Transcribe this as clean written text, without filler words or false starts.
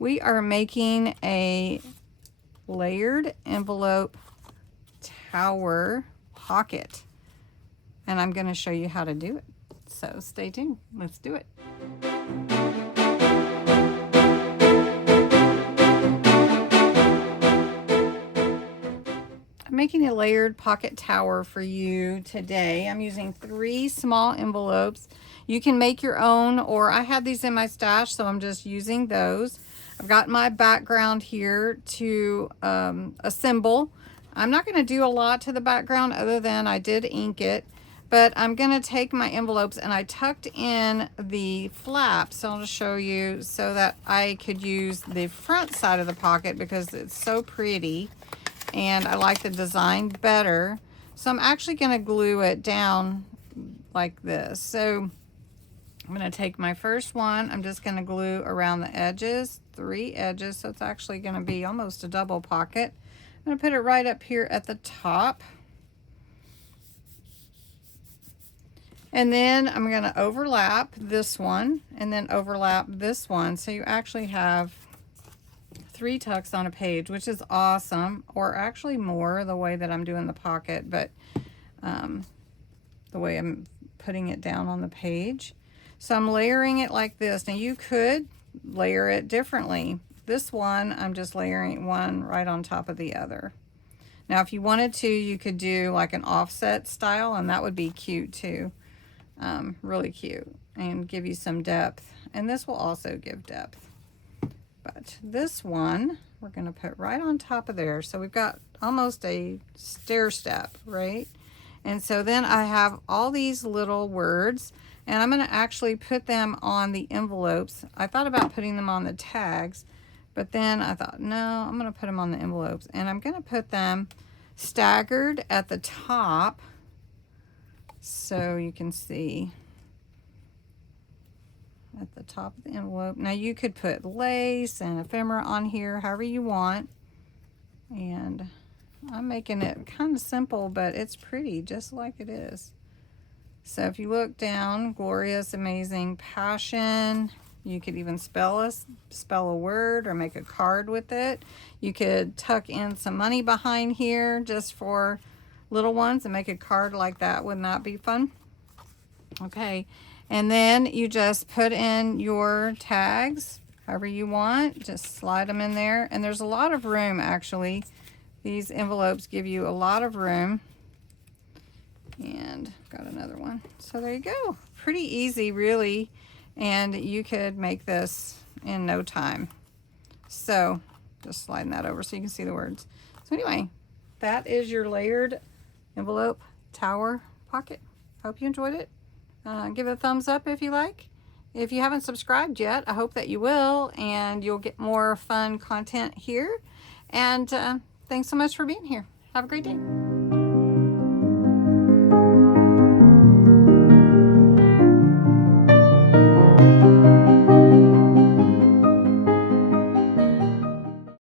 We are making a layered envelope tower pocket, and I'm going to show you how to do it. So stay tuned. Let's do it. I'm making a layered pocket tower for you today. I'm using 3 small envelopes. You can make your own, or I had these in my stash, so I'm just using those. I've got my background here to assemble. I'm not going to do a lot to the background other than I did ink it, but I'm going to take my envelopes and I tucked in the flaps, so I'll just show you, so that I could use the front side of the pocket because it's so pretty and I like the design better. So I'm actually going to glue it down like this. So I'm going to take my first one, I'm just going to glue around the edges, 3 edges, so it's actually going to be almost a double pocket. I'm going to put it right up here at the top. And then I'm going to overlap this one and then overlap this one, so you actually have 3 tucks on a page, which is awesome, or actually more the way that I'm doing the pocket, but the way I'm putting it down on the page. So I'm layering it like this. Now you could layer it differently. This one, I'm just layering one right on top of the other. Now if you wanted to, you could do like an offset style, and that would be cute too. Really cute, and give you some depth. And this will also give depth. But this one, we're going to put right on top of there. So we've got almost a stair step, right? And so then I have all these little words, and I'm going to actually put them on the envelopes. I thought about putting them on the tags, but then I thought, no, I'm going to put them on the envelopes. And I'm going to put them staggered at the top so you can see at the top of the envelope. Now you could put lace and ephemera on here however you want, and I'm making it kind of simple, but it's pretty just like it is. So if you look down, glorious, amazing, passion. You could even spell a word or make a card with it. You could tuck in some money behind here just for little ones and make a card like that. Wouldn't that be fun? Okay, and then you just put in your tags however you want. Just slide them in there, and there's a lot of room actually. These envelopes give you a lot of room. And got another one. So there you go. Pretty easy, really, and you could make this in no time. So just sliding that over so you can see the words. So anyway, that is your layered envelope tower pocket. Hope you enjoyed it. Give it a thumbs up if you like. If you haven't subscribed yet, I hope that you will, and you'll get more fun content here. And thanks so much for being here. Have a great day.